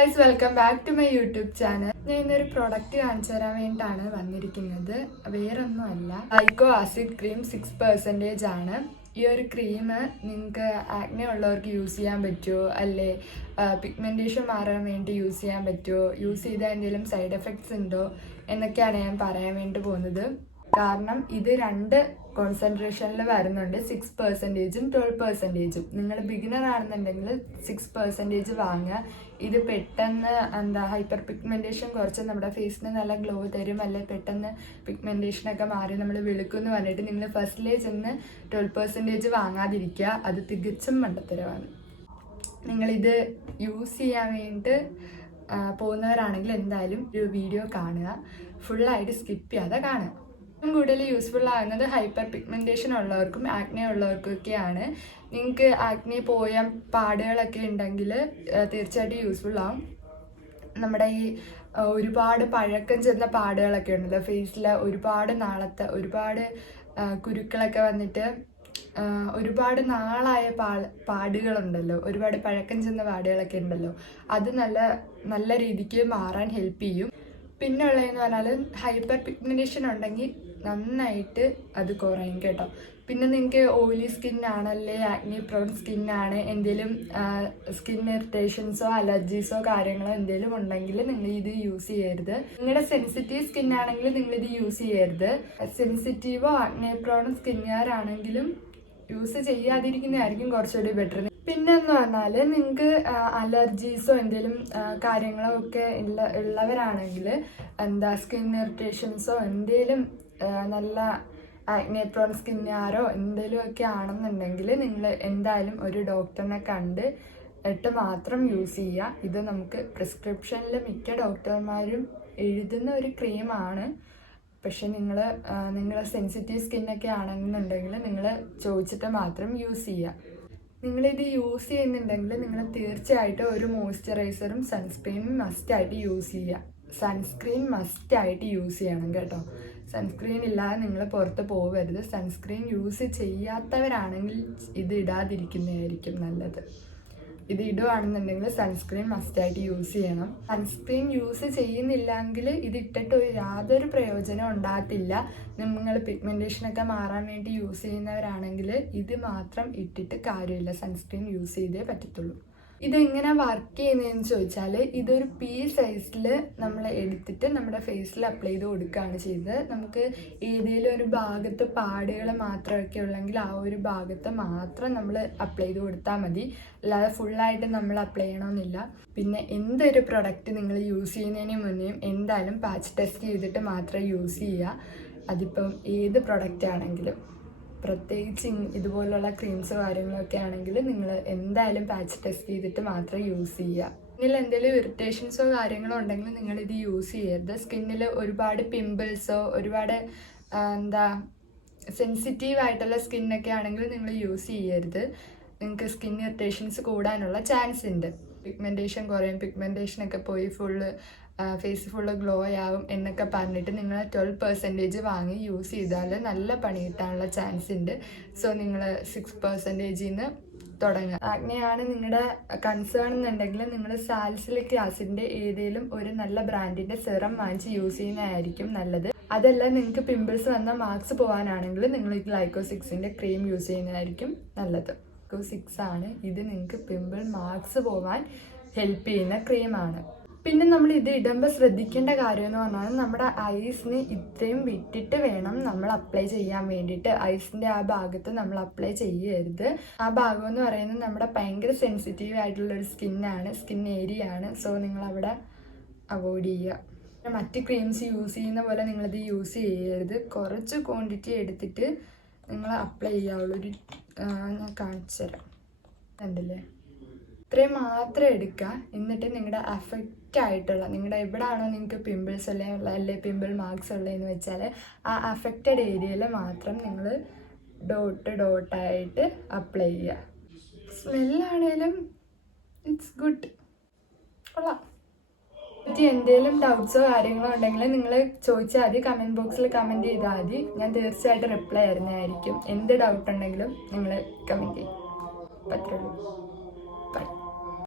Guys welcome back to my YouTube channel ഞാൻ ഇന്നൊരു product കാണിച്ചു തരാൻ വേണ്ടിയിട്ടാണ് വന്നിരിക്കുന്നത്. വേറൊന്നുമല്ല. ഐക്കോ ആസിഡ് ക്രീം സിക്സ് പെർസെന്റേജ് ആണ്. ഈ ഒരു ക്രീം നിങ്ങൾക്ക് ആക്നെ ഉള്ളവർക്ക് യൂസ് ചെയ്യാൻ പറ്റുമോ? അല്ലേ പിഗ്മെന്റേഷൻ മാറാൻ വേണ്ടി യൂസ് ചെയ്യാൻ പറ്റുമോ? യൂസ് ചെയ്താൽ എന്തെങ്കിലും സൈഡ് എഫക്ട്സ് ഉണ്ടോ? എന്നൊക്കെയാണ് ഞാൻ പറയാൻ വേണ്ടി പോകുന്നത്. കാരണം ഇത് രണ്ട് കോൺസെൻട്രേഷനിൽ വരുന്നുണ്ട്. സിക്സ് പെർസെന്റേജും ട്വൽവ് പെർസെന്റേജും നിങ്ങൾ ബിഗിനർ ആണെന്നുണ്ടെങ്കിൽ സിക്സ് പെർസെന്റേജ് വാങ്ങുക. ഇത് പെട്ടെന്ന് എന്താ ഹൈപ്പർ പിഗ്മെന്റേഷൻ കുറച്ച് നമ്മുടെ ഫേസിന് നല്ല ഗ്ലോ തരും. അല്ലെ പെട്ടെന്ന് പിഗ്മെന്റേഷനൊക്കെ മാറി നമ്മൾ വിളിക്കുമെന്ന് പറഞ്ഞിട്ട് നിങ്ങൾ ഫസ്റ്റിലേ ചെന്ന് ട്വൽവ് പെർസെന്റേജ് വാങ്ങാതിരിക്കുക. അത് തികച്ചും മണ്ടത്തരമാണ്. നിങ്ങളിത് യൂസ് ചെയ്യാൻ വേണ്ടിയിട്ട് പോകുന്നവരാണെങ്കിൽ എന്തായാലും ഒരു വീഡിയോ കാണുക. ഫുള്ളായിട്ട് സ്കിപ്പ് ചെയ്യാതെ കാണുക. ഏറ്റവും കൂടുതൽ യൂസ്ഫുൾ ആകുന്നത് ഹൈപ്പർ പിഗ്മെന്റേഷൻ ഉള്ളവർക്കും ആക്നെ ഉള്ളവർക്കൊക്കെയാണ്. നിങ്ങൾക്ക് ആക്നെ പോയ പാടുകളൊക്കെ ഉണ്ടെങ്കിൽ തീർച്ചയായിട്ടും യൂസ്ഫുൾ ആവും. നമ്മുടെ ഈ ഒരുപാട് പഴക്കം ചെന്ന പാടുകളൊക്കെ ഉണ്ടല്ലോ ഫേസിൽ ഒരുപാട് നാളത്തെ ഒരുപാട് കുരുക്കളൊക്കെ വന്നിട്ട് ഒരുപാട് നാളായ പാ പാടുകളുണ്ടല്ലോ ഒരുപാട് പഴക്കം ചെന്ന പാടുകളൊക്കെ ഉണ്ടല്ലോ അത് നല്ല നല്ല രീതിക്ക് മാറാൻ ഹെൽപ്പ് ചെയ്യും. പിന്നെ ഉള്ളതെന്ന് പറഞ്ഞാൽ ഹൈപ്പർ പിഗ്മെന്റേഷൻ ഉണ്ടെങ്കിൽ നന്നായിട്ട് അത് കുറയും കേട്ടോ. പിന്നെ നിങ്ങൾക്ക് ഓയിലി സ്കിൻ ആണല്ലേ ആക്നി പ്രോൺ സ്കിൻ ആണ് എന്തെങ്കിലും സ്കിൻ ഇറിറ്റേഷൻസോ അലർജീസോ കാര്യങ്ങളോ എന്തെങ്കിലും ഉണ്ടെങ്കിൽ നിങ്ങൾ ഇത് യൂസ് ചെയ്യരുത്. നിങ്ങളുടെ സെൻസിറ്റീവ് സ്കിൻ ആണെങ്കിൽ നിങ്ങൾ ഇത് യൂസ് ചെയ്യരുത്. സെൻസിറ്റീവോ ആക്നി പ്രോൺ സ്കിന്നുകാരാണെങ്കിലും യൂസ് ചെയ്യാതിരിക്കുന്നതായിരിക്കും കുറച്ചുകൂടി ബെറ്റർ പിന്നെ എന്ന് പറഞ്ഞാൽ നിങ്ങൾക്ക് അലർജീസോ എന്തെങ്കിലും കാര്യങ്ങളോ ഒക്കെ ഉള്ള ഉള്ളവരാണെങ്കിൽ എന്താ സ്കിൻ ഇറിറ്റേഷൻസോ എന്തെങ്കിലും നല്ല ആക്നേപ്രോൺ സ്കിന്നാരോ എന്തെങ്കിലും ഒക്കെ ആണെന്നുണ്ടെങ്കിൽ നിങ്ങൾ എന്തായാലും ഒരു ഡോക്ടറിനെ കണ്ട് ഇട്ട് മാത്രം യൂസ് ചെയ്യുക ഇത് നമുക്ക് പ്രിസ്ക്രിപ്ഷനിൽ മിക്ക ഡോക്ടർമാരും എഴുതുന്ന ഒരു ക്രീമാണ്. പക്ഷെ നിങ്ങൾ നിങ്ങളുടെ സെൻസിറ്റീവ് സ്കിന്നൊക്കെ ആണെന്നുണ്ടെങ്കിൽ നിങ്ങൾ ചോദിച്ചിട്ട് മാത്രം യൂസ് ചെയ്യുക നിങ്ങളിത് യൂസ് ചെയ്യുന്നുണ്ടെങ്കിൽ നിങ്ങൾ തീർച്ചയായിട്ടും ഒരു മോയ്സ്ചറൈസറും സൺസ്ക്രീനും മസ്റ്റായിട്ട് യൂസ് ചെയ്യുക. സൺസ്ക്രീൻ മസ്റ്റായിട്ട് യൂസ് ചെയ്യണം കേട്ടോ. സൺസ്ക്രീൻ ഇല്ലാതെ നിങ്ങൾ പുറത്ത് പോകരുത് സൺസ്ക്രീൻ യൂസ് ചെയ്യാത്തവരാണെങ്കിൽ ഇത് ഇടാതിരിക്കുന്നതായിരിക്കും നല്ലത്. ഇത് ഇടുകയാണെന്നുണ്ടെങ്കിൽ സൺസ്ക്രീൻ മസ്റ്റായിട്ട് യൂസ് ചെയ്യണം. സൺസ്ക്രീൻ യൂസ് ചെയ്യുന്നില്ലെങ്കിൽ ഇത് ഇട്ടിട്ട് യാതൊരു പ്രയോജനം ഉണ്ടാകത്തില്ല. നിങ്ങൾ പിഗ്മെന്റേഷനൊക്കെ മാറാൻ വേണ്ടി യൂസ് ചെയ്യുന്നവരാണെങ്കിൽ ഇത് മാത്രം ഇട്ടിട്ട് കാര്യമില്ല. സൺസ്ക്രീൻ യൂസ് ചെയ്തേ പറ്റത്തുള്ളൂ. ഇതെങ്ങനെ വർക്ക് ചെയ്യുന്നതെന്ന് ചോദിച്ചാൽ ഇതൊരു പി സൈസിൽ നമ്മൾ എടുത്തിട്ട് നമ്മുടെ ഫേസിൽ അപ്ലൈ ചെയ്ത് കൊടുക്കുകയാണ് ചെയ്തത് നമുക്ക് ഏതെങ്കിലും ഒരു ഭാഗത്ത് പാടുകൾ മാത്രമൊക്കെ ഉള്ളെങ്കിൽ ആ ഒരു ഭാഗത്ത് മാത്രം നമ്മൾ അപ്ലൈ ചെയ്ത് കൊടുത്താൽ മതി. അല്ലാതെ ഫുള്ളായിട്ട് നമ്മൾ അപ്ലൈ ചെയ്യണമെന്നില്ല പിന്നെ എന്തൊരു പ്രൊഡക്റ്റ് നിങ്ങൾ യൂസ് ചെയ്യുന്നതിന് മുന്നേയും എന്തായാലും പാച്ച് ടെസ്റ്റ് ചെയ്തിട്ട് മാത്രമേ യൂസ് ചെയ്യുക. അതിപ്പം ഏത് പ്രൊഡക്റ്റ് ആണെങ്കിലും. പ്രത്യേകിച്ച് ഇതുപോലുള്ള ക്രീംസ് കാര്യങ്ങളൊക്കെ ആണെങ്കിൽ നിങ്ങൾ എന്തായാലും പാച്ച് ടെസ്റ്റ് ചെയ്തിട്ട് മാത്രം യൂസ് ചെയ്യുക. സ്കിന്നിൽ എന്തെങ്കിലും ഇറിറ്റേഷൻസോ കാര്യങ്ങളോ ഉണ്ടെങ്കിൽ നിങ്ങൾ ഇത് യൂസ് ചെയ്യരുത് സ്കിന്നിൽ ഒരുപാട് പിമ്പിൾസോ ഒരുപാട് എന്താ സെൻസിറ്റീവ് ആയിട്ടുള്ള സ്കിന്നൊക്കെ ആണെങ്കിൽ നിങ്ങൾ യൂസ് ചെയ്യരുത്. നിങ്ങൾക്ക് സ്കിൻ ഇറിറ്റേഷൻസ് കൂടാനുള്ള ചാൻസ് ഉണ്ട്. പിഗ്മെന്റേഷൻ കുറയും. പിഗ്മെന്റേഷൻ ഒക്കെ പോയി ഫുള്ള് ഫേസ് ഫുള്ള് ഗ്ലോ ആവും എന്നൊക്കെ പറഞ്ഞിട്ട് നിങ്ങൾ ട്വൽവ് പെർസെന്റേജ് വാങ്ങി യൂസ് ചെയ്താൽ നല്ല പണി കിട്ടാനുള്ള ചാൻസ് ഉണ്ട് സോ നിങ്ങൾ സിക്സ് പെർസെന്റേജിൽ നിന്ന് തുടങ്ങുക അങ്ങനെയാണ് നിങ്ങളുടെ കൺസേൺ എന്നുണ്ടെങ്കിൽ നിങ്ങൾ സാൽസിലിക് ആസിഡിന്റെ ഏതെങ്കിലും ഒരു നല്ല ബ്രാൻഡിന്റെ സിറം വാങ്ങിച്ച് യൂസ് ചെയ്യുന്നതായിരിക്കും നല്ലത്. അതല്ല നിങ്ങൾക്ക് പിമ്പിൾസ് വന്ന മാർക്സ് പോകാനാണെങ്കിൽ നിങ്ങൾ ഈ ഗ്ലൈക്കോ സിക്സിന്റെ ക്രീം യൂസ് ചെയ്യുന്നതായിരിക്കും നല്ലത്. ഗ്ലൈക്കോ സിക്സ് ആണ്. ഇത് നിങ്ങൾക്ക് പിമ്പിൾ മാർക്സ് പോകാൻ ഹെൽപ്പ് ചെയ്യുന്ന ക്രീമാണ് പിന്നെ നമ്മൾ ഇത് ഇടുമ്പോൾ ശ്രദ്ധിക്കേണ്ട കാര്യം എന്ന് പറഞ്ഞാൽ നമ്മുടെ ഐസിന് ഇത്രയും വിട്ടിട്ട് വേണം നമ്മൾ അപ്ലൈ ചെയ്യാൻ വേണ്ടിയിട്ട്. ഐസിന്റെ ആ ഭാഗത്ത് നമ്മൾ അപ്ലൈ ചെയ്യരുത്. ആ ഭാഗം എന്ന് പറയുന്നത് നമ്മുടെ ഭയങ്കര സെൻസിറ്റീവ് ആയിട്ടുള്ള ഒരു സ്കിന്നാണ് സ്കിൻ ഏരിയ ആണ്. സോ നിങ്ങൾ അവിടെ അവോയ്ഡ് ചെയ്യുക. മറ്റ് ക്രീംസ് യൂസ് ചെയ്യുന്ന പോലെ നിങ്ങളിത് യൂസ് ചെയ്യരുത്. കുറച്ച് ക്വാണ്ടിറ്റി എടുത്തിട്ട് നിങ്ങൾ അപ്ലൈ ചെയ്യാവുള്ളൂ ഒരു ആ, ഞാൻ കാണിച്ചു തരാം കണ്ടില്ലേ? ഇത്രയും മാത്രം എടുക്കുക. എന്നിട്ട് നിങ്ങളുടെ അഫക്റ്റ് ആയിട്ടുള്ള നിങ്ങളുടെ എവിടെയാണോ നിങ്ങൾക്ക് പിമ്പിൾസ് അല്ലേ ഉള്ള അല്ലെ പിമ്പിൾ മാർക്സ് ഉള്ളതെന്ന് വെച്ചാൽ ആ അഫക്റ്റഡ് ഏരിയയിൽ മാത്രം നിങ്ങൾ ഡോട്ട് ഡോട്ടായിട്ട് അപ്ലൈ ചെയ്യുക സ്മെല്ലാണേലും ഇറ്റ്സ് ഗുഡ് കൊള്ളാം. പറ്റി എന്തെങ്കിലും ഡൗട്ട്സോ കാര്യങ്ങളോ ഉണ്ടെങ്കിൽ നിങ്ങൾ ചോദിച്ചാൽ മതി. കമന്റ് ബോക്സിൽ കമന്റ് ചെയ്താൽ മതി. ഞാൻ തീർച്ചയായിട്ടും റിപ്ലൈ തരുന്നതായിരിക്കും. എന്ത് ഡൗട്ട് ഉണ്ടെങ്കിലും നിങ്ങൾ കമന്റ് ചെയ്യും. അത്രേ ഉള്ളൂ.